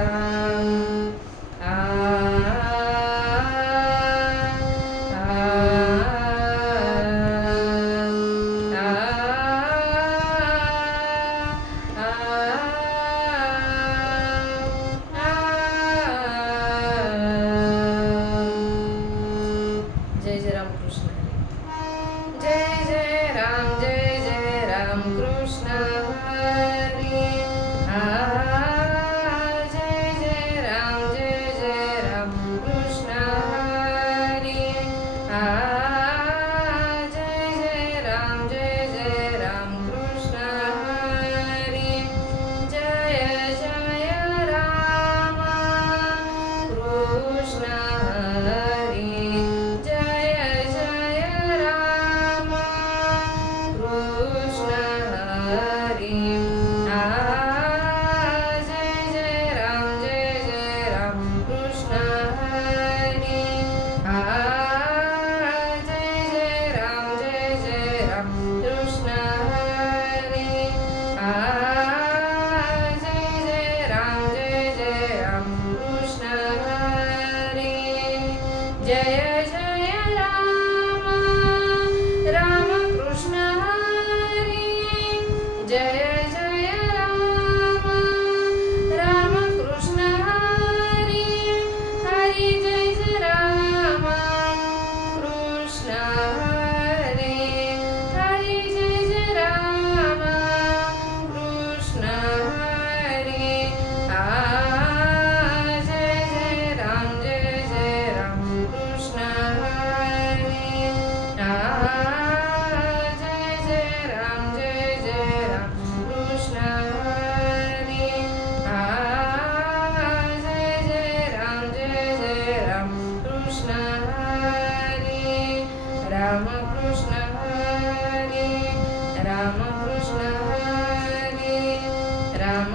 Ram आ जय जय Ram Krishna Hari. जय जय Ram Krishna Hari. जय जय Ram Krishna Hari. जय जय Ram Krishna Hari. जय जय Ram Krishna Hari. जय जय Ram Krishna Hari. जय जय Ram Krishna Hari. जय जय Ram Krishna Hari. जय जय Ram Krishna Hari. जय जय Ram Krishna Hari. जय जय Ram Krishna Hari. Hari जय जय Ram Krishna Hari. Hari जय जय Ram Krishna Hari. जय जय Ram Krishna Hari. जय जय Ram Krishna Hari. जय जय Ram Krishna Hari. Ram Krishna Hari. Ram Krishna Hari. Ram